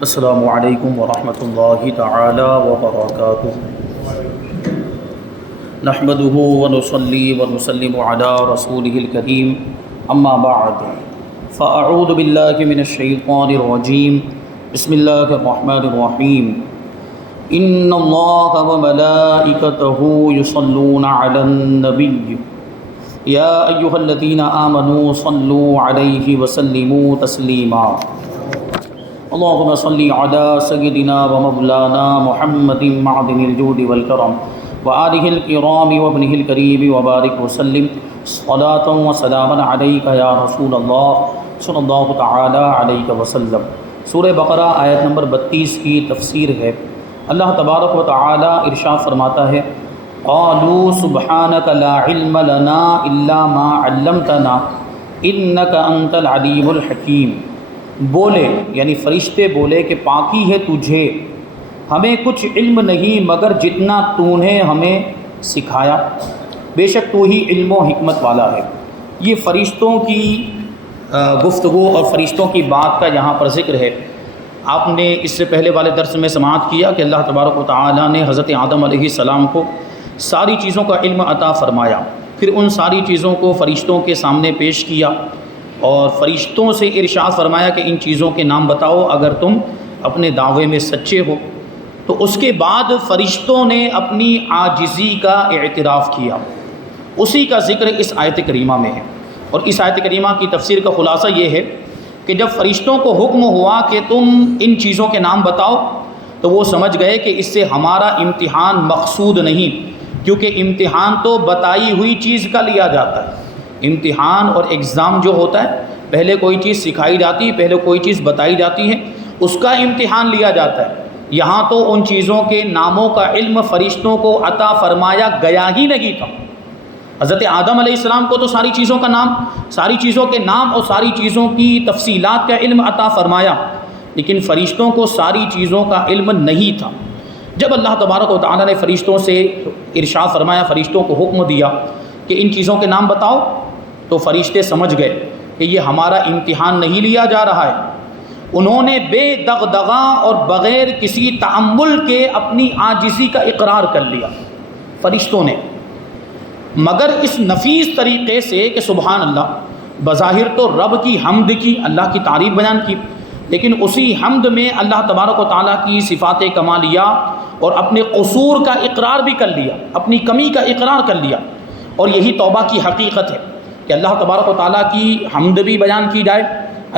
السلام علیکم ورحمۃ اللہ تعالی وبرکاتہ۔ نحمده ونصلی ونسلم علی رسولہ الکریم، اما بعد فاعوذ باللہ من الشیطان الرجیم، بسم اللہ الرحمن الرحیم۔ ان اللہ وملائکتہ یصلون علی النبی یا ایہا الذین آمنوا صلوا علیہ وسلموا تسلیما۔ اللهم صل على سيدنا ومولانا محمد معدن الجود والكرم وآله الكرام وابنه الكريم وبارك وسلم صلاة وسلاما عليك يا رسول الله صلی اللہ تعالی علیہ وسلم۔ سورہ بقرہ آیت نمبر 32 کی تفسیر ہے۔ اللہ تبارک و تعالی ارشاد فرماتا ہے، قالوا سبحانك لا علم لنا الا ما علمتنا انك انت العلیم الحکیم۔ بولے یعنی فرشتے بولے کہ پاکی ہے تجھے، ہمیں کچھ علم نہیں مگر جتنا تو نے ہمیں سکھایا، بے شک تو ہی علم و حکمت والا ہے۔ یہ فرشتوں کی گفتگو اور فرشتوں کی بات کا یہاں پر ذکر ہے۔ آپ نے اس سے پہلے والے درس میں سماعت کیا کہ اللہ تبارک و تعالیٰ نے حضرت آدم علیہ السلام کو ساری چیزوں کا علم عطا فرمایا، پھر ان ساری چیزوں کو فرشتوں کے سامنے پیش کیا اور فرشتوں سے ارشاد فرمایا کہ ان چیزوں کے نام بتاؤ اگر تم اپنے دعوے میں سچے ہو۔ تو اس کے بعد فرشتوں نے اپنی عاجزی کا اعتراف کیا، اسی کا ذکر اس آیت کریمہ میں ہے۔ اور اس آیت کریمہ کی تفسیر کا خلاصہ یہ ہے کہ جب فرشتوں کو حکم ہوا کہ تم ان چیزوں کے نام بتاؤ تو وہ سمجھ گئے کہ اس سے ہمارا امتحان مقصود نہیں، کیونکہ امتحان تو بتائی ہوئی چیز کا لیا جاتا ہے۔ امتحان اور ایگزام جو ہوتا ہے، پہلے کوئی چیز سکھائی جاتی ہے، پہلے کوئی چیز بتائی جاتی ہے، اس کا امتحان لیا جاتا ہے۔ یہاں تو ان چیزوں کے ناموں کا علم فرشتوں کو عطا فرمایا گیا ہی نہیں تھا۔ حضرت آدم علیہ السلام کو تو ساری چیزوں کا نام، ساری چیزوں کے نام اور ساری چیزوں کی تفصیلات کا علم عطا فرمایا، لیکن فرشتوں کو ساری چیزوں کا علم نہیں تھا۔ جب اللہ تبارک و تعالیٰ نے فرشتوں سے ارشاد فرمایا، فرشتوں کو حکم دیا کہ ان چیزوں کے نام بتاؤ، تو فرشتے سمجھ گئے کہ یہ ہمارا امتحان نہیں لیا جا رہا ہے۔ انہوں نے بے دغدغہ اور بغیر کسی تأمل کے اپنی عاجزی کا اقرار کر لیا فرشتوں نے، مگر اس نفیس طریقے سے کہ سبحان اللہ، بظاہر تو رب کی حمد کی، اللہ کی تعریف بیان کی، لیکن اسی حمد میں اللہ تبارک و تعالیٰ کی صفات کمالیہ اور اپنے قصور کا اقرار بھی کر لیا، اپنی کمی کا اقرار کر لیا۔ اور یہی توبہ کی حقیقت ہے کہ اللہ تبارک و تعالیٰ کی حمد بھی بیان کی جائے،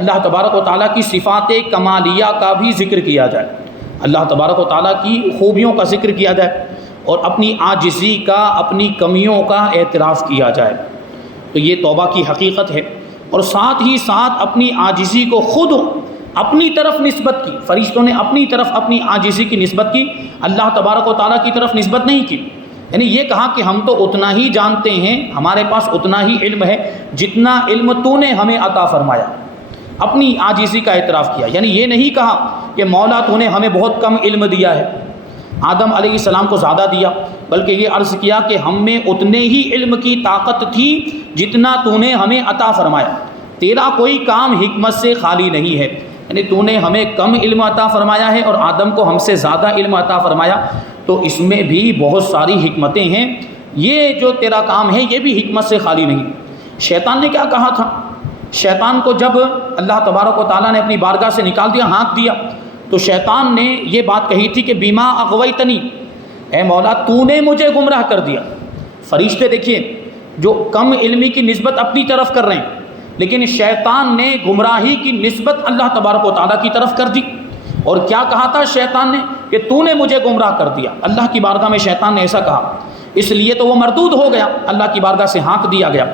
اللہ تبارک و تعالیٰ کی صفات کمالیہ کا بھی ذکر کیا جائے، اللہ تبارک و تعالیٰ کی خوبیوں کا ذکر کیا جائے اور اپنی عاجزی کا، اپنی کمیوں کا اعتراف کیا جائے۔ تو یہ توبہ کی حقیقت ہے۔ اور ساتھ ہی ساتھ اپنی عاجزی کو خود اپنی طرف نسبت کی، فرشتوں نے اپنی طرف اپنی عاجزی کی نسبت کی، اللہ تبارک و تعالیٰ کی طرف نسبت نہیں کی۔ یعنی یہ کہا کہ ہم تو اتنا ہی جانتے ہیں، ہمارے پاس اتنا ہی علم ہے جتنا علم تو نے ہمیں عطا فرمایا، اپنی عاجزی کا اعتراف کیا۔ یعنی یہ نہیں کہا کہ مولا تو نے ہمیں بہت کم علم دیا ہے، آدم علیہ السلام کو زیادہ دیا، بلکہ یہ عرض کیا کہ ہم میں اتنے ہی علم کی طاقت تھی جتنا تو نے ہمیں عطا فرمایا، تیرا کوئی کام حکمت سے خالی نہیں ہے۔ یعنی تو نے ہمیں کم علم عطا فرمایا ہے اور آدم کو ہم سے زیادہ علم عطا فرمایا، تو اس میں بھی بہت ساری حکمتیں ہیں، یہ جو تیرا کام ہے یہ بھی حکمت سے خالی نہیں۔ شیطان نے کیا کہا تھا؟ شیطان کو جب اللہ تبارک و تعالیٰ نے اپنی بارگاہ سے نکال دیا، ہانک دیا، تو شیطان نے یہ بات کہی تھی کہ بیما اغویتنی، اے مولا تو نے مجھے گمراہ کر دیا۔ فرشتے دیکھیے جو کم علمی کی نسبت اپنی طرف کر رہے ہیں، لیکن شیطان نے گمراہی کی نسبت اللہ تبارک و تعالیٰ کی طرف کر دی۔ اور کیا کہا تھا شیطان نے کہ تو نے مجھے گمراہ کر دیا؟ اللہ کی بارگاہ میں شیطان نے ایسا کہا، اس لیے تو وہ مردود ہو گیا، اللہ کی بارگاہ سے ہانک دیا گیا۔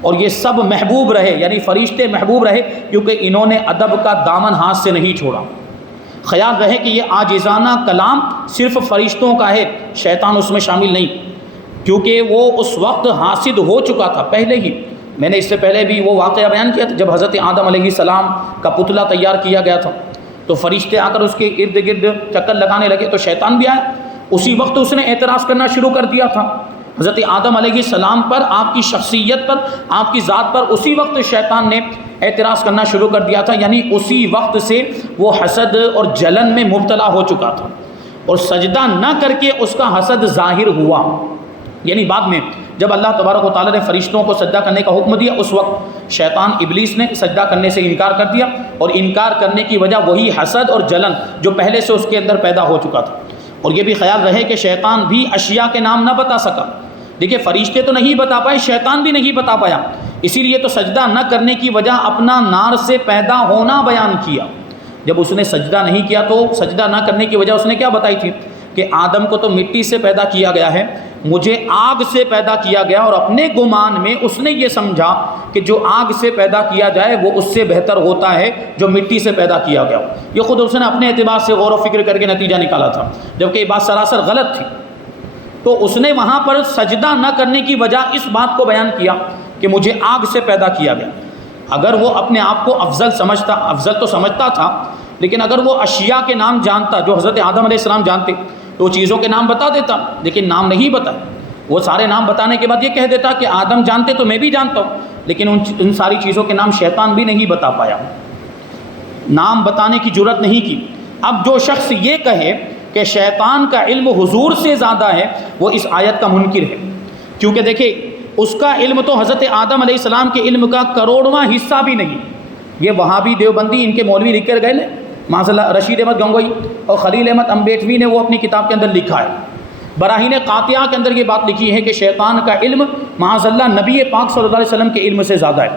اور یہ سب محبوب رہے، یعنی فرشتے محبوب رہے، کیونکہ انہوں نے ادب کا دامن ہاتھ سے نہیں چھوڑا۔ خیال رہے کہ یہ عاجزانہ کلام صرف فرشتوں کا ہے، شیطان اس میں شامل نہیں، کیونکہ وہ اس وقت حاسد ہو چکا تھا پہلے ہی۔ میں نے اس سے پہلے بھی وہ واقعہ بیان کیا تھا، جب حضرت آدم علیہ السلام کا پتلا تیار کیا گیا تھا تو فرشتے آ کر اس کے ارد گرد چکر لگانے لگے، تو شیطان بھی آیا، اسی وقت اس نے اعتراض کرنا شروع کر دیا تھا حضرت آدم علیہ السلام پر، آپ کی شخصیت پر، آپ کی ذات پر۔ اسی وقت شیطان نے اعتراض کرنا شروع کر دیا تھا، یعنی اسی وقت سے وہ حسد اور جلن میں مبتلا ہو چکا تھا، اور سجدہ نہ کر کے اس کا حسد ظاہر ہوا۔ یعنی بعد میں جب اللہ تبارک و تعالیٰ نے فرشتوں کو سجدہ کرنے کا حکم دیا، اس وقت شیطان ابلیس نے سجدہ کرنے سے انکار کر دیا، اور انکار کرنے کی وجہ وہی حسد اور جلن جو پہلے سے اس کے اندر پیدا ہو چکا تھا۔ اور یہ بھی خیال رہے کہ شیطان بھی اشیاء کے نام نہ بتا سکا۔ دیکھیں فرشتے تو نہیں بتا پائے، شیطان بھی نہیں بتا پایا، اسی لیے تو سجدہ نہ کرنے کی وجہ اپنا نار سے پیدا ہونا بیان کیا۔ جب اس نے سجدہ نہیں کیا تو سجدہ نہ کرنے کی وجہ اس نے کیا بتائی تھی کہ آدم کو تو مٹی سے پیدا کیا گیا ہے، مجھے آگ سے پیدا کیا گیا، اور اپنے گمان میں اس نے یہ سمجھا کہ جو آگ سے پیدا کیا جائے وہ اس سے بہتر ہوتا ہے جو مٹی سے پیدا کیا گیا۔ یہ خود اس نے اپنے اعتبار سے غور و فکر کر کے نتیجہ نکالا تھا، جبکہ یہ بات سراسر غلط تھی۔ تو اس نے وہاں پر سجدہ نہ کرنے کی وجہ اس بات کو بیان کیا کہ مجھے آگ سے پیدا کیا گیا۔ اگر وہ اپنے آپ کو افضل سمجھتا، افضل تو سمجھتا تھا، لیکن اگر وہ اشیاء کے نام جانتا جو حضرت آدم علیہ السلام جانتے تو وہ چیزوں کے نام بتا دیتا، لیکن نام نہیں بتائے۔ وہ سارے نام بتانے کے بعد یہ کہہ دیتا کہ آدم جانتے تو میں بھی جانتا ہوں، لیکن ان ساری چیزوں کے نام شیطان بھی نہیں بتا پایا، نام بتانے کی جرت نہیں کی۔ اب جو شخص یہ کہے کہ شیطان کا علم حضور سے زیادہ ہے، وہ اس آیت کا منکر ہے، کیونکہ دیکھیں اس کا علم تو حضرت آدم علیہ السلام کے علم کا کروڑواں حصہ بھی نہیں۔ یہ وہابی دیوبندی ان کے مولوی لکھ کر گئے نا، معاذ اللہ، رشید احمد گنگوئی اور خلیل احمد امبیٹوی نے وہ اپنی کتاب کے اندر لکھا ہے، براہین قاطعہ کے اندر یہ بات لکھی ہے کہ شیطان کا علم معاذ اللہ نبی پاک صلی اللہ علیہ وسلم کے علم سے زیادہ ہے۔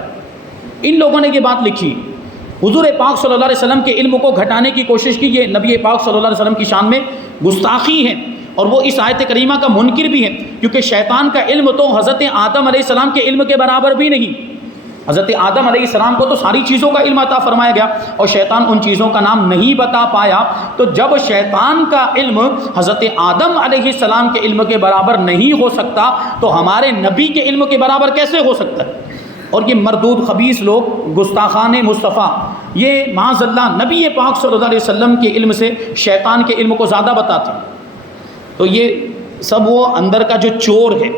ان لوگوں نے یہ بات لکھی، حضور پاک صلی اللہ علیہ وسلم کے علم کو گھٹانے کی کوشش کی، یہ نبی پاک صلی اللہ علیہ وسلم کی شان میں گستاخی ہے، اور وہ اس آیت کریمہ کا منکر بھی ہے، کیونکہ شیطان کا علم تو حضرت آدم علیہ السلام کے علم کے برابر بھی نہیں۔ حضرت آدم علیہ السلام کو تو ساری چیزوں کا علم عطا فرمایا گیا، اور شیطان ان چیزوں کا نام نہیں بتا پایا۔ تو جب شیطان کا علم حضرت آدم علیہ السلام کے علم کے برابر نہیں ہو سکتا تو ہمارے نبی کے علم کے برابر کیسے ہو سکتا ہے؟ اور یہ مردود خبیث لوگ گستاخان مصطفیٰ یہ معاذ اللہ نبی پاک صلی اللہ علیہ وسلم کے علم سے شیطان کے علم کو زیادہ بتاتے ہیں۔ تو یہ سب وہ اندر کا جو چور ہے،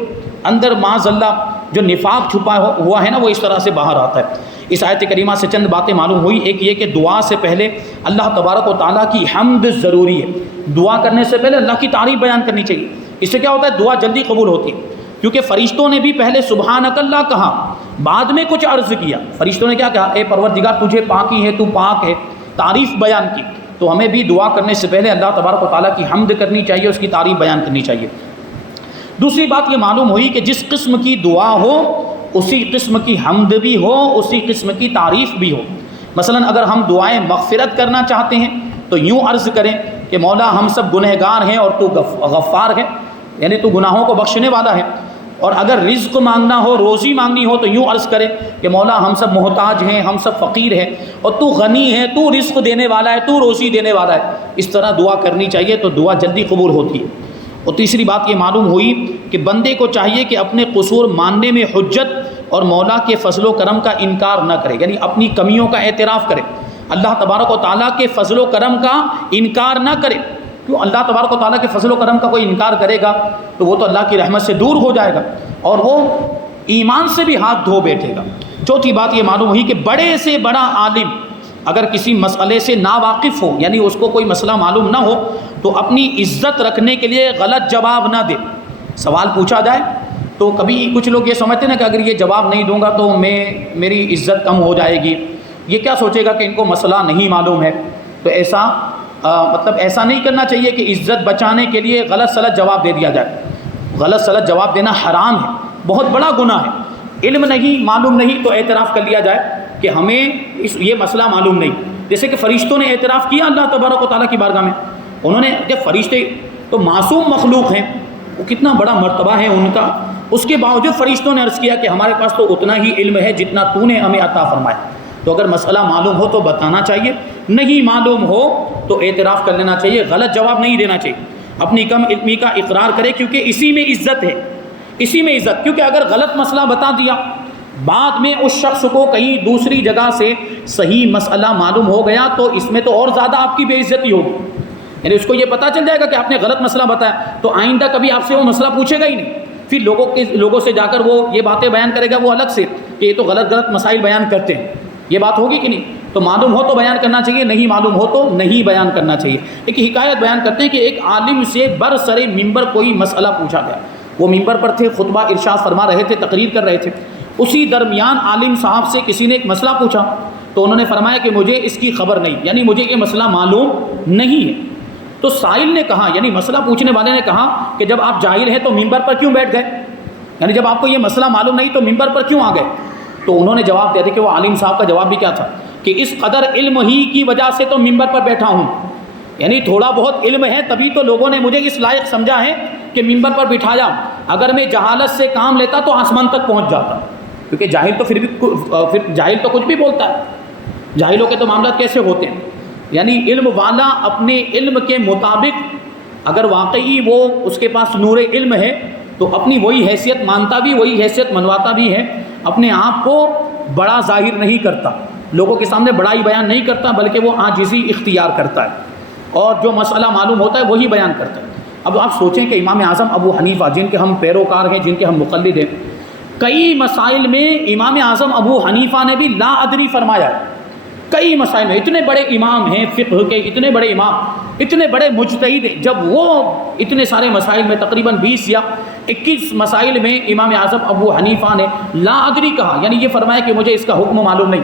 اندر معاذ اللہ جو نفاق چھپا ہوا ہے نا، وہ اس طرح سے باہر آتا ہے۔ اس آیت کریمہ سے چند باتیں معلوم ہوئی۔ ایک یہ کہ دعا سے پہلے اللہ تبارک و تعالیٰ کی حمد ضروری ہے، دعا کرنے سے پہلے اللہ کی تعریف بیان کرنی چاہیے۔ اس سے کیا ہوتا ہے؟ دعا جلدی قبول ہوتی ہے، کیونکہ فرشتوں نے بھی پہلے سبحانک اللہ کہا، بعد میں کچھ عرض کیا۔ فرشتوں نے کیا کہا؟ اے پروردگار تجھے پاکی ہے، تو پاک ہے، تعریف بیان کی۔ تو ہمیں بھی دعا کرنے سے پہلے اللہ تبارک و تعالیٰ کی حمد کرنی چاہیے، اس کی تعریف بیان کرنی چاہیے۔ دوسری بات یہ معلوم ہوئی کہ جس قسم کی دعا ہو اسی قسم کی حمد بھی ہو، اسی قسم کی تعریف بھی ہو۔ مثلا اگر ہم دعائیں مغفرت کرنا چاہتے ہیں تو یوں عرض کریں کہ مولا ہم سب گنہگار ہیں اور تو غفار ہے، یعنی تو گناہوں کو بخشنے والا ہے۔ اور اگر رزق مانگنا ہو، روزی مانگنی ہو، تو یوں عرض کریں کہ مولا ہم سب محتاج ہیں، ہم سب فقیر ہیں، اور تو غنی ہے، تو رزق دینے والا ہے، تو روزی دینے والا ہے۔ اس طرح دعا کرنی چاہیے تو دعا جلدی قبول ہوتی ہے۔ اور تیسری بات یہ معلوم ہوئی کہ بندے کو چاہیے کہ اپنے قصور ماننے میں حجت اور مولا کے فضل و کرم کا انکار نہ کرے، یعنی اپنی کمیوں کا اعتراف کرے، اللہ تبارک و تعالیٰ کے فضل و کرم کا انکار نہ کرے۔ کیوں؟ اللہ تبارک و تعالیٰ کے فضل و کرم کا کوئی انکار کرے گا تو وہ تو اللہ کی رحمت سے دور ہو جائے گا، اور وہ ایمان سے بھی ہاتھ دھو بیٹھے گا۔ چوتھی بات یہ معلوم ہوئی کہ بڑے سے بڑا عالم اگر کسی مسئلے سے ناواقف ہو، یعنی اس کو کوئی مسئلہ معلوم نہ ہو، تو اپنی عزت رکھنے کے لیے غلط جواب نہ دے۔ سوال پوچھا جائے تو کبھی کچھ لوگ یہ سمجھتے ہیں نا کہ اگر یہ جواب نہیں دوں گا تو میری عزت کم ہو جائے گی، یہ کیا سوچے گا کہ ان کو مسئلہ نہیں معلوم ہے۔ تو ایسا نہیں کرنا چاہیے کہ عزت بچانے کے لیے غلط سلط جواب دے دیا جائے۔ غلط سلط جواب دینا حرام ہے، بہت بڑا گناہ ہے۔ علم نہیں، معلوم نہیں تو اعتراف کر لیا جائے کہ ہمیں یہ مسئلہ معلوم نہیں، جیسے کہ فرشتوں نے اعتراف کیا اللہ تبارک و تعالیٰ کی بارگاہ میں۔ انہوں نے، جب فرشتے تو معصوم مخلوق ہیں، وہ کتنا بڑا مرتبہ ہے ان کا، اس کے باوجود فرشتوں نے عرض کیا کہ ہمارے پاس تو اتنا ہی علم ہے جتنا تو نے ہمیں عطا فرمایا۔ تو اگر مسئلہ معلوم ہو تو بتانا چاہیے، نہیں معلوم ہو تو اعتراف کر لینا چاہیے، غلط جواب نہیں دینا چاہیے، اپنی کم علمی کا اقرار کرے، کیونکہ اسی میں عزت ہے، اسی میں عزت۔ کیونکہ اگر غلط مسئلہ بتا دیا، بعد میں اس شخص کو کہیں دوسری جگہ سے صحیح مسئلہ معلوم ہو گیا تو اس میں تو اور زیادہ آپ کی بے عزتی ہوگی، یعنی اس کو یہ پتہ چل جائے گا کہ آپ نے غلط مسئلہ بتایا، تو آئندہ کبھی آپ سے وہ مسئلہ پوچھے گا ہی نہیں۔ پھر لوگوں سے جا کر وہ یہ باتیں بیان کرے گا وہ الگ سے کہ یہ تو غلط مسائل بیان کرتے ہیں۔ یہ بات ہوگی کہ نہیں؟ تو معلوم ہو تو بیان کرنا چاہیے، نہیں معلوم ہو تو نہیں بیان کرنا چاہیے۔ ایک حکایت بیان کرتے ہیں کہ ایک عالم سے برسر ممبر کوئی مسئلہ پوچھا گیا، وہ ممبر پر تھے، خطبہ ارشاد فرما رہے تھے، تقریر کر رہے تھے، اسی درمیان عالم صاحب سے کسی نے ایک مسئلہ پوچھا، تو انہوں نے فرمایا کہ مجھے اس کی خبر نہیں، یعنی مجھے یہ مسئلہ معلوم نہیں ہے۔ تو سائل نے کہا، یعنی مسئلہ پوچھنے والے نے کہا کہ جب آپ جاہل ہیں تو ممبر پر کیوں بیٹھ گئے؟ یعنی جب آپ کو یہ مسئلہ معلوم نہیں تو ممبر پر کیوں آ گئے؟ تو انہوں نے جواب دیا، کہ وہ عالم صاحب کا جواب بھی کیا تھا کہ اس قدر علم ہی کی وجہ سے تو ممبر پر بیٹھا ہوں، یعنی تھوڑا بہت علم ہے تبھی تو لوگوں نے مجھے اس لائق سمجھا ہے کہ ممبر پر بٹھایا، اگر میں جہالت سے کام لیتا تو آسمان تک پہنچ جاتا، کیونکہ جاہل تو پھر جاہل تو کچھ بھی بولتا ہے، جاہلوں کے تو معاملات کیسے ہوتے ہیں؟ یعنی علم والا اپنے علم کے مطابق اگر واقعی وہ اس کے پاس نور علم ہے تو اپنی وہی حیثیت مانتا بھی، وہی حیثیت منواتا بھی ہے، اپنے آپ کو بڑا ظاہر نہیں کرتا، لوگوں کے سامنے بڑائی بیان نہیں کرتا، بلکہ وہ عاجزی اختیار کرتا ہے اور جو مسئلہ معلوم ہوتا ہے وہی بیان کرتا ہے۔ اب آپ سوچیں کہ امام اعظم ابو حنیفہ جن کے ہم پیروکار ہیں، جن کے ہم مقلد ہیں، کئی مسائل میں امام اعظم ابو حنیفہ نے بھی لا ادری فرمایا ہے، کئی مسائل میں، اتنے بڑے امام ہیں فقہ کے، اتنے بڑے امام، اتنے بڑے مجتہد، جب وہ اتنے سارے مسائل میں تقریباً 20 یا 21 مسائل میں امام اعظم ابو حنیفہ نے لا ادری کہا، یعنی یہ فرمایا کہ مجھے اس کا حکم معلوم نہیں،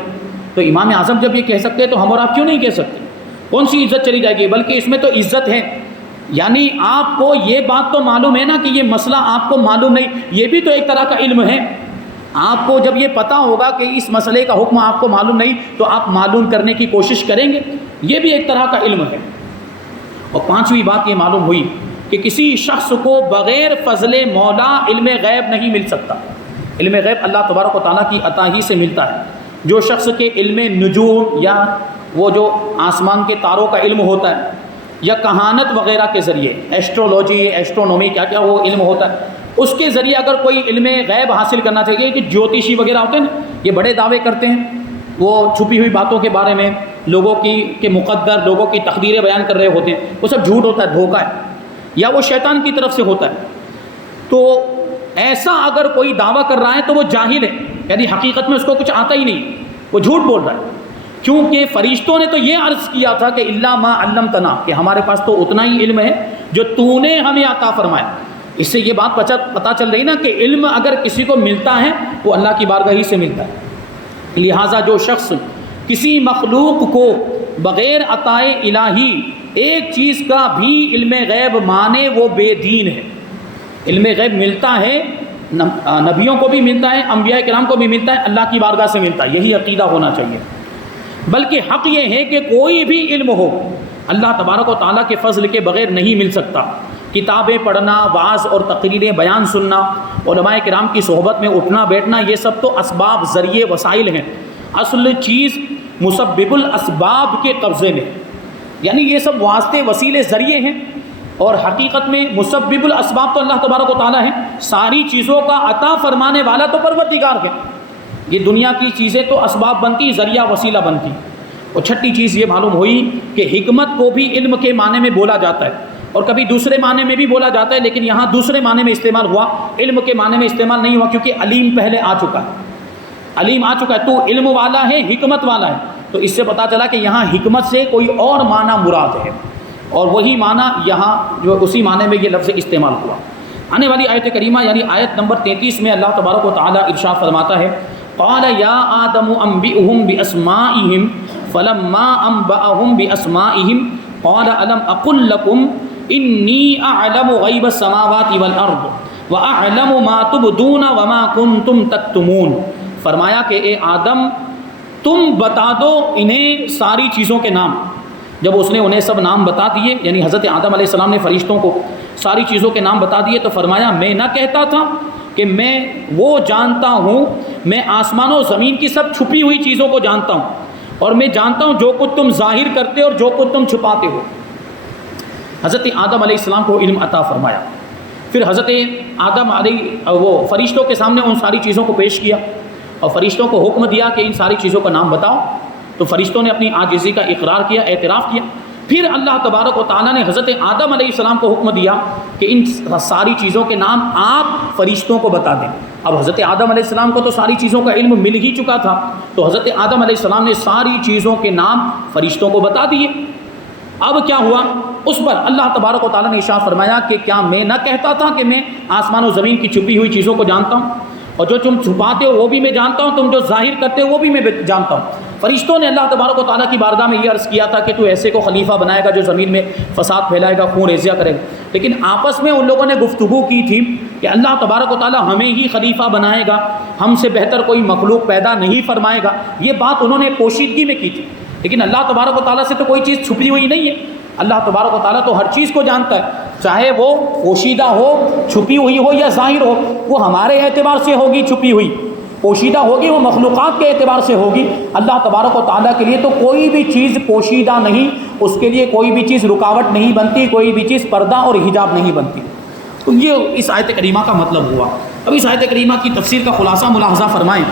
تو امام اعظم جب یہ کہہ سکتے ہیں تو ہم اور آپ کیوں نہیں کہہ سکتے؟ کون سی عزت چلی جائے گی؟ بلکہ اس میں تو عزت ہے، یعنی آپ کو یہ بات تو معلوم ہے نا کہ یہ مسئلہ آپ کو معلوم نہیں، یہ بھی تو ایک طرح کا علم ہے۔ آپ کو جب یہ پتہ ہوگا کہ اس مسئلے کا حکم آپ کو معلوم نہیں تو آپ معلوم کرنے کی کوشش کریں گے، یہ بھی ایک طرح کا علم ہے۔ اور پانچویں بات یہ معلوم ہوئی کہ کسی شخص کو بغیر فضل مولا علم غیب نہیں مل سکتا۔ علم غیب اللہ تبارک و تعالیٰ کی عطا ہی سے ملتا ہے۔ جو شخص کے علم نجوم یا وہ جو آسمان کے تاروں کا علم ہوتا ہے یا کہانت وغیرہ کے ذریعے، ایسٹرولوجی، ایسٹرونومی، کیا کیا وہ علم ہوتا ہے، اس کے ذریعے اگر کوئی علم غیب حاصل کرنا چاہیے، کہ جوتشی وغیرہ ہوتے ہیں نا، یہ بڑے دعوے کرتے ہیں، وہ چھپی ہوئی باتوں کے بارے میں لوگوں کے مقدر، لوگوں کی تقدیریں بیان کر رہے ہوتے ہیں، وہ سب جھوٹ ہوتا ہے، دھوکہ ہے، یا وہ شیطان کی طرف سے ہوتا ہے۔ تو ایسا اگر کوئی دعویٰ کر رہا ہے تو وہ جاہل ہے، یعنی حقیقت میں اس کو کچھ آتا ہی نہیں، وہ جھوٹ بول رہا ہے، کیونکہ فرشتوں نے تو یہ عرض کیا تھا کہ الا ما علمتنا، کہ ہمارے پاس تو اتنا ہی علم ہے جو تو نے ہمیں عطا فرمایا۔ اس سے یہ بات پتہ چل رہی نا کہ علم اگر کسی کو ملتا ہے وہ اللہ کی بارگاہ ہی سے ملتا ہے۔ لہٰذا جو شخص کسی مخلوق کو بغیر عطائے الہی ایک چیز کا بھی علم غیب مانے وہ بے دین ہے۔ علم غیب ملتا ہے، نبیوں کو بھی ملتا ہے، انبیاء کرام کو بھی ملتا ہے، اللہ کی بارگاہ سے ملتا ہے، یہی عقیدہ ہونا چاہیے۔ بلکہ حق یہ ہے کہ کوئی بھی علم ہو اللہ تبارک و تعالیٰ کے فضل کے بغیر نہیں مل سکتا۔ کتابیں پڑھنا، وعظ اور تقریریں بیان سننا، علماء کرام کی صحبت میں اٹھنا بیٹھنا، یہ سب تو اسباب، ذریعے، وسائل ہیں۔ اصل چیز مسبب الاسباب کے قبضے میں، یعنی یہ سب واسطے، وسیلے، ذریعے ہیں، اور حقیقت میں مسبب الاسباب تو اللہ تبارک و تعالیٰ ہے۔ ساری چیزوں کا عطا فرمانے والا تو پروردگار ہے۔ یہ دنیا کی چیزیں تو اسباب بنتی، ذریعہ وسیلہ بنتی۔ اور چھٹی چیز یہ معلوم ہوئی کہ حکمت کو بھی علم کے معنی میں بولا جاتا ہے، اور کبھی دوسرے معنی میں بھی بولا جاتا ہے، لیکن یہاں دوسرے معنی میں استعمال ہوا، علم کے معنی میں استعمال نہیں ہوا، کیونکہ علیم پہلے آ چکا ہے، علیم آ چکا ہے، تو علم والا ہے، حکمت والا ہے، تو اس سے پتہ چلا کہ یہاں حکمت سے کوئی اور معنی مراد ہے، اور وہی معنی یہاں جو اسی معنی میں یہ لفظ استعمال ہوا۔ آنے والی آیت کریمہ یعنی آیت نمبر 33 میں اللہ تبارک و تعالیٰ ارشاد فرماتا ہے، قال یا آدم انبئهم باسمائهم فلما انبأهم باسمائهم قال الم اقل لكم انی اعلم غیب السماوات والارض واعلم ما تبدون وما کنتم تکتمون۔ فرمایا کہ اے آدم تم بتا دو انہیں ساری چیزوں کے نام۔ جب اس نے انہیں سب نام بتا دیے، یعنی حضرت آدم علیہ السلام نے فرشتوں کو ساری چیزوں کے نام بتا دیے، تو فرمایا میں نہ کہتا تھا کہ میں وہ جانتا ہوں، میں آسمان و زمین کی سب چھپی ہوئی چیزوں کو جانتا ہوں، اور میں جانتا ہوں جو کچھ تم ظاہر کرتے اور جو کچھ تم چھپاتے ہو۔ حضرت آدم علیہ السلام کو علم عطا فرمایا، پھر حضرت آدم علیہ وہ فرشتوں کے سامنے ان ساری چیزوں کو پیش کیا، اور فرشتوں کو حکم دیا کہ ان ساری چیزوں کا نام بتاؤ، تو فرشتوں نے اپنی عاجزی کا اقرار کیا، اعتراف کیا۔ پھر اللہ تبارک و تعالیٰ نے حضرت آدم علیہ السلام کو حکم دیا کہ ان ساری چیزوں کے نام آپ فرشتوں کو بتا دیں۔ اب حضرت آدم علیہ السلام کو تو ساری چیزوں کا علم مل ہی چکا تھا، تو حضرت آدم علیہ السلام نے ساری چیزوں کے نام فرشتوں کو بتا دیے۔ اب کیا ہوا؟ اس پر اللہ تبارک و تعالیٰ نے ارشاد فرمایا کہ کیا میں نہ کہتا تھا کہ میں آسمان و زمین کی چھپی ہوئی چیزوں کو جانتا ہوں، اور جو تم چھپاتے ہو وہ بھی میں جانتا ہوں، تم جو ظاہر کرتے ہو وہ بھی میں جانتا ہوں۔ فرشتوں نے اللہ تبارک و تعالیٰ کی بارگاہ میں یہ عرض کیا تھا کہ تو ایسے کو خلیفہ بنائے گا جو زمین میں فساد پھیلائے گا، خون ریزیاں کرے گا، لیکن آپس میں ان لوگوں نے گفتگو کی تھی کہ اللہ تبارک و تعالیٰ ہمیں ہی خلیفہ بنائے گا، ہم سے بہتر کوئی مخلوق پیدا نہیں فرمائے گا۔ یہ بات انہوں نے پوشیدگی میں کی تھی، لیکن اللہ تبارک و تعالیٰ سے تو کوئی چیز چھپی ہوئی نہیں ہے۔ اللہ تبارک و تعالیٰ تو ہر چیز کو جانتا ہے، چاہے وہ پوشیدہ ہو، چھپی ہوئی ہو یا ظاہر ہو، وہ ہمارے اعتبار سے ہوگی چھپی ہوئی، پوشیدہ ہوگی وہ مخلوقات کے اعتبار سے ہوگی۔ اللہ تبارک و تعالیٰ کے لیے تو کوئی بھی چیز پوشیدہ نہیں، اس کے لیے کوئی بھی چیز رکاوٹ نہیں بنتی، کوئی بھی چیز پردہ اور حجاب نہیں بنتی۔ تو یہ اس آیت کریمہ کا مطلب ہوا۔ اب اس آیت کریمہ کی تفسیر کا خلاصہ ملاحظہ فرمائیں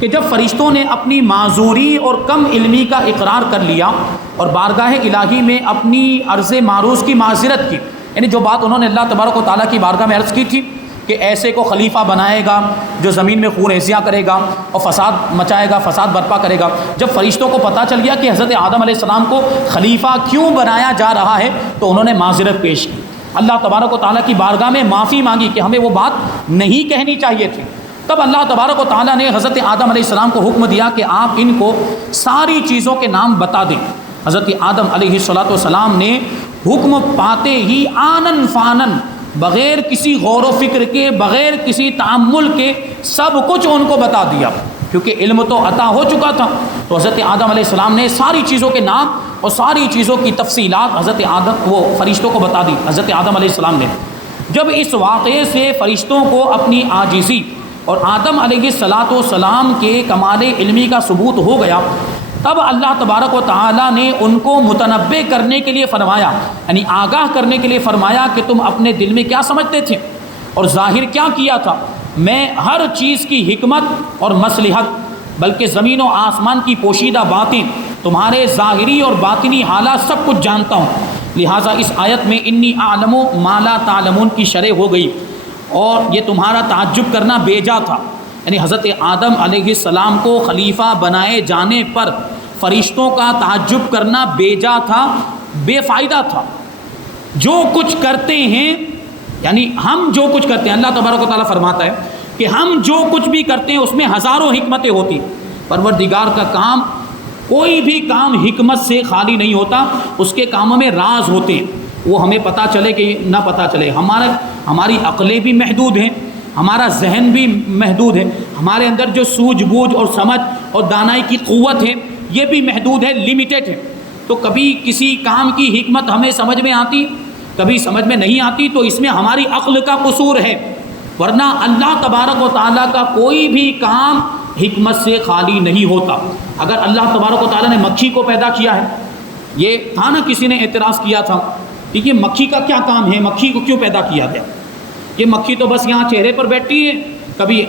کہ جب فرشتوں نے اپنی معذوری اور کم علمی کا اقرار کر لیا اور بارگاہ الہی میں اپنی عرض معروض کی معذرت کی، یعنی جو بات انہوں نے اللہ تبارک و تعالیٰ کی بارگاہ میں عرض کی تھی کہ ایسے کو خلیفہ بنائے گا جو زمین میں خون ریزیاں کرے گا اور فساد مچائے گا، فساد برپا کرے گا، جب فرشتوں کو پتہ چل گیا کہ حضرت آدم علیہ السلام کو خلیفہ کیوں بنایا جا رہا ہے تو انہوں نے معذرت پیش کی، اللہ تبارک و تعالیٰ کی بارگاہ میں معافی مانگی کہ ہمیں وہ بات نہیں کہنی چاہیے تھی۔ تب اللہ تبارک و تعالیٰ نے حضرت آدم علیہ السلام کو حکم دیا کہ آپ ان کو ساری چیزوں کے نام بتا دیں۔ حضرت آدم علیہ السلام نے حکم پاتے ہی آنن فانن، بغیر کسی غور و فکر کے، بغیر کسی تعمل کے سب کچھ ان کو بتا دیا، کیونکہ علم تو عطا ہو چکا تھا۔ تو حضرت آدم علیہ السلام نے ساری چیزوں کے نام اور ساری چیزوں کی تفصیلات حضرت آدم وہ فرشتوں کو بتا دی۔ حضرت آدم علیہ السلام نے جب اس واقعے سے فرشتوں کو اپنی عاجزی اور آدم علیہ السلام کے کمال علمی کا ثبوت ہو گیا، تب اللہ تبارک و تعالیٰ نے ان کو متنبع کرنے کے لیے فرمایا، یعنی آگاہ کرنے کے لیے فرمایا کہ تم اپنے دل میں کیا سمجھتے تھے اور ظاہر کیا کیا تھا۔ میں ہر چیز کی حکمت اور مصلحت، بلکہ زمین و آسمان کی پوشیدہ باتیں، تمہارے ظاہری اور باطنی حالات سب کچھ جانتا ہوں۔ لہٰذا اس آیت میں انی اعلم ما لا تعلمون کی شرح ہو گئی، اور یہ تمہارا تعجب کرنا بیجا تھا، یعنی حضرت آدم علیہ السلام کو خلیفہ بنائے جانے پر فرشتوں کا تعجب کرنا بیجا تھا، بے فائدہ تھا۔ جو کچھ کرتے ہیں، یعنی ہم جو کچھ کرتے ہیں، اللہ تبارک و تعالیٰ فرماتا ہے کہ ہم جو کچھ بھی کرتے ہیں اس میں ہزاروں حکمتیں ہوتی، پروردگار کا کام، کوئی بھی کام حکمت سے خالی نہیں ہوتا، اس کے کاموں میں راز ہوتے ہیں، وہ ہمیں پتہ چلے کہ نہ پتہ چلے۔ ہماری عقلیں بھی محدود ہیں، ہمارا ذہن بھی محدود ہے، ہمارے اندر جو سوجھ بوجھ اور سمجھ اور دانائی کی قوت ہے یہ بھی محدود ہے، لمیٹڈ ہے۔ تو کبھی کسی کام کی حکمت ہمیں سمجھ میں آتی، کبھی سمجھ میں نہیں آتی، تو اس میں ہماری عقل کا قصور ہے، ورنہ اللہ تبارک و تعالیٰ کا کوئی بھی کام حکمت سے خالی نہیں ہوتا۔ اگر اللہ تبارک و تعالیٰ نے مکھی کو پیدا کیا ہے، یہ تھا نا کسی نے اعتراض کیا تھا کہ یہ مکھی کا کیا کام ہے، مکھی کو کیوں پیدا کیا گیا؟ یہ مکھی تو بس یہاں چہرے پر بیٹھتی ہے، کبھی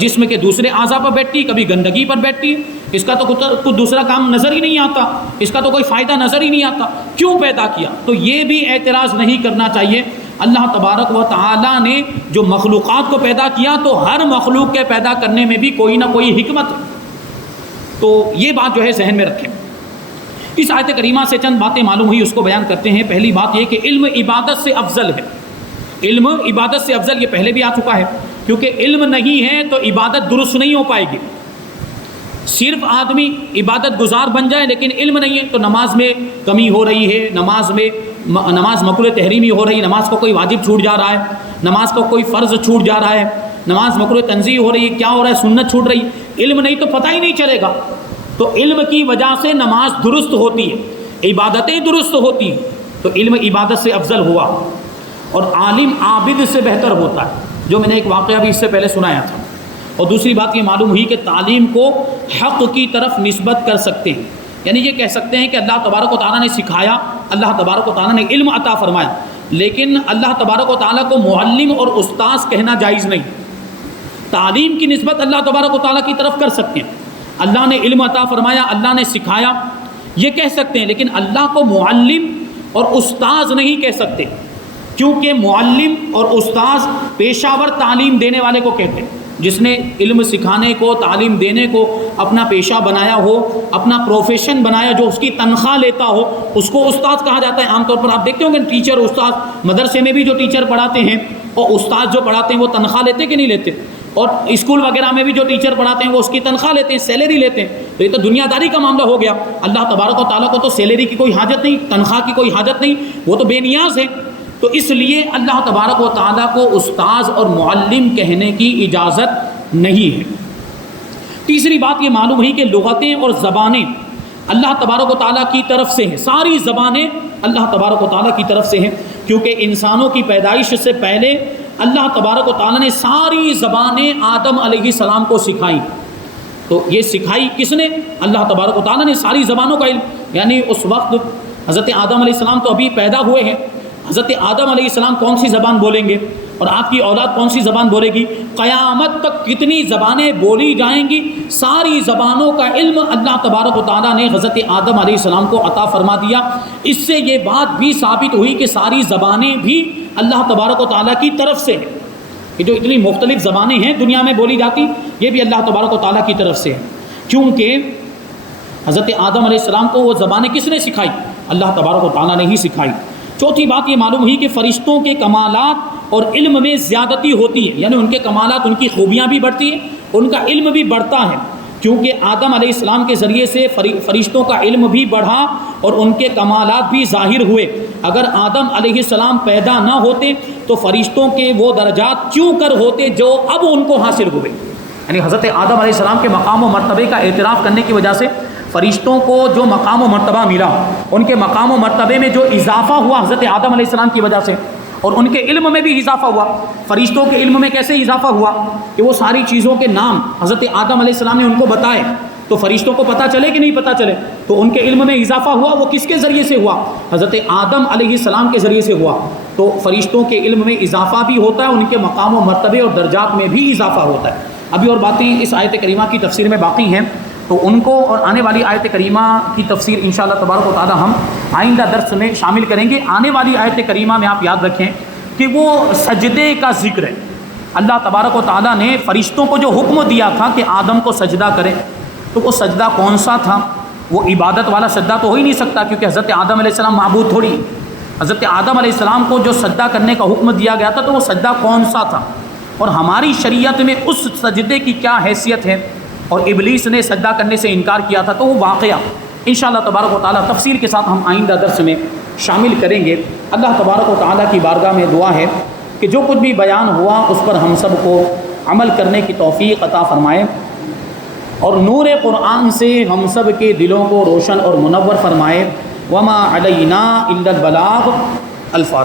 جسم کے دوسرے اعضاء پر بیٹھتی، کبھی گندگی پر بیٹھتی ہے، اس کا تو کچھ دوسرا کام نظر ہی نہیں آتا، اس کا تو کوئی فائدہ نظر ہی نہیں آتا، کیوں پیدا کیا؟ تو یہ بھی اعتراض نہیں کرنا چاہیے۔ اللہ تبارک و تعالیٰ نے جو مخلوقات کو پیدا کیا تو ہر مخلوق کے پیدا کرنے میں بھی کوئی نہ کوئی حکمت ہے، تو یہ بات جو ہے ذہن میں رکھیں۔ اس آیت کریمہ سے چند باتیں معلوم ہوئی، اس کو بیان کرتے ہیں۔ پہلی بات یہ کہ علم عبادت سے افضل ہے، علم عبادت سے افضل، یہ پہلے بھی آ چکا ہے، کیونکہ علم نہیں ہے تو عبادت درست نہیں ہو پائے گی۔ صرف آدمی عبادت گزار بن جائے لیکن علم نہیں ہے تو نماز میں کمی ہو رہی ہے، نماز مکروہ تحریمی ہو رہی ہے، نماز کو کوئی واجب چھوٹ جا رہا ہے، نماز کو کوئی فرض چھوٹ جا رہا ہے، نماز مکروہ تنزیہ ہو رہی ہے، کیا ہو رہا ہے، سنت چھوٹ رہی، علم نہیں تو پتہ ہی نہیں چلے گا۔ تو علم کی وجہ سے نماز درست ہوتی ہے، عبادتیں درست ہوتی ہیں، تو علم عبادت سے افضل ہوا، اور عالم عابد سے بہتر ہوتا ہے، جو میں نے ایک واقعہ بھی اس سے پہلے سنایا تھا۔ اور دوسری بات یہ معلوم ہوئی کہ تعلیم کو حق کی طرف نسبت کر سکتے ہیں، یعنی یہ کہہ سکتے ہیں کہ اللہ تبارک و تعالیٰ نے سکھایا، اللہ تبارک و تعالیٰ نے علم عطا فرمایا، لیکن اللہ تبارک و تعالیٰ کو معلم اور استاذ کہنا جائز نہیں۔ تعلیم کی نسبت اللہ تبارک و تعالیٰ کی طرف کر سکتے ہیں، اللہ نے علم عطا فرمایا، اللہ نے سکھایا، یہ کہہ سکتے ہیں، لیکن اللہ کو معلم اور استاذ نہیں کہہ سکتے، کیونکہ معلم اور استاذ پیشہ ور تعلیم دینے والے کو کہتے ہیں، جس نے علم سکھانے کو، تعلیم دینے کو اپنا پیشہ بنایا ہو، اپنا پروفیشن بنایا، جو اس کی تنخواہ لیتا ہو، اس کو استاد کہا جاتا ہے۔ عام طور پر آپ دیکھتے ہوں گے ٹیچر، استاد، مدرسے میں بھی جو ٹیچر پڑھاتے ہیں اور استاد جو پڑھاتے ہیں وہ تنخواہ لیتے کہ نہیں لیتے؟ اور اسکول وغیرہ میں بھی جو ٹیچر پڑھاتے ہیں وہ اس کی تنخواہ لیتے ہیں، سیلری لیتے ہیں۔ تو یہ تو دنیا داری کا معاملہ ہو گیا۔ اللہ تبارک و تعالیٰ کو تو سیلری کی کوئی حاجت نہیں، تنخواہ کی کوئی حاجت نہیں، وہ تو بے نیاز ہے۔ تو اس لیے اللہ تبارک و تعالیٰ کو استاذ اور معلم کہنے کی اجازت نہیں ہے۔ تیسری بات یہ معلوم ہوئی کہ لغتیں اور زبانیں اللہ تبارک و تعالیٰ کی طرف سے ہیں، ساری زبانیں اللہ تبارک و تعالیٰ کی طرف سے ہیں، کیونکہ انسانوں کی پیدائش سے پہلے اللہ تبارک و تعالیٰ نے ساری زبانیں آدم علیہ السلام کو سکھائیں۔ تو یہ سکھائی کس نے؟ اللہ تبارک و تعالیٰ نے ساری زبانوں کا علم، یعنی اس وقت حضرت آدم علیہ السلام تو ابھی پیدا ہوئے ہیں، حضرت آدم علیہ السلام کون سی زبان بولیں گے اور آپ کی اولاد کون سی زبان بولے گی؟ قیامت تک کتنی زبانیں بولی جائیں گی، ساری زبانوں کا علم اللہ تبارک و تعالیٰ نے حضرت آدم علیہ السلام کو عطا فرما دیا۔ اس سے یہ بات بھی ثابت ہوئی کہ ساری زبانیں بھی اللہ تبارک و تعالیٰ کی طرف سے ہیں، کہ جو اتنی مختلف زبانیں ہیں دنیا میں بولی جاتی، یہ بھی اللہ تبارک و تعالیٰ کی طرف سے ہیں، کیونکہ حضرت آدم علیہ السلام کو وہ زبانیں کس نے سکھائی؟ اللہ تبارک و تعالیٰ نے ہی سکھائی۔ چوتھی بات یہ معلوم ہوئی کہ فرشتوں کے کمالات اور علم میں زیادتی ہوتی ہے، یعنی ان کے کمالات، ان کی خوبیاں بھی بڑھتی ہیں، ان کا علم بھی بڑھتا ہے، کیونکہ آدم علیہ السلام کے ذریعے سے فرشتوں کا علم بھی بڑھا اور ان کے کمالات بھی ظاہر ہوئے۔ اگر آدم علیہ السلام پیدا نہ ہوتے تو فرشتوں کے وہ درجات کیوں کر ہوتے جو اب ان کو حاصل ہوئے؟ یعنی حضرت آدم علیہ السلام کے مقام و مرتبے کا اعتراف کرنے کی وجہ سے فرشتوں کو جو مقام و مرتبہ ملا، ان کے مقام و مرتبے میں جو اضافہ ہوا حضرت آدم علیہ السلام کی وجہ سے، اور ان کے علم میں بھی اضافہ ہوا۔ فرشتوں کے علم میں کیسے اضافہ ہوا؟ کہ وہ ساری چیزوں کے نام حضرت آدم علیہ السلام نے ان کو بتائے، تو فرشتوں کو پتہ چلے کہ نہیں پتہ چلے، تو ان کے علم میں اضافہ ہوا۔ وہ کس کے ذریعے سے ہوا؟ حضرت آدم علیہ السلام کے ذریعے سے ہوا۔ تو فرشتوں کے علم میں اضافہ بھی ہوتا ہے، ان کے مقام و مرتبے اور درجات میں بھی اضافہ ہوتا ہے۔ ابھی اور باتیں اس آیت کریمہ کی تفسیر میں باقی ہیں، تو ان کو اور آنے والی آیت کریمہ کی تفسیر انشاءاللہ تبارک و تعالی ہم آئندہ درس میں شامل کریں گے۔ آنے والی آیت کریمہ میں آپ یاد رکھیں کہ وہ سجدے کا ذکر ہے۔ اللہ تبارک و تعالیٰ نے فرشتوں کو جو حکم دیا تھا کہ آدم کو سجدہ کریں، تو وہ سجدہ کون سا تھا؟ وہ عبادت والا سجدہ تو ہو ہی نہیں سکتا، کیونکہ حضرت آدم علیہ السلام معبود تھوڑی۔ حضرت آدم علیہ السلام کو جو سجدہ کرنے کا حکم دیا گیا تھا تو وہ سجدہ کون سا تھا، اور ہماری شریعت میں اس سجدے کی کیا حیثیت ہے، اور ابلیس نے سجدہ کرنے سے انکار کیا تھا، تو وہ واقعہ انشاءاللہ تبارک و تعالیٰ تفصیل کے ساتھ ہم آئندہ درس میں شامل کریں گے۔ اللہ تبارک و تعالیٰ کی بارگاہ میں دعا ہے کہ جو کچھ بھی بیان ہوا اس پر ہم سب کو عمل کرنے کی توفیق عطا فرمائے، اور نور قرآن سے ہم سب کے دلوں کو روشن اور منور فرمائے۔ وما علینا الا البلاغ۔ الفاتحہ۔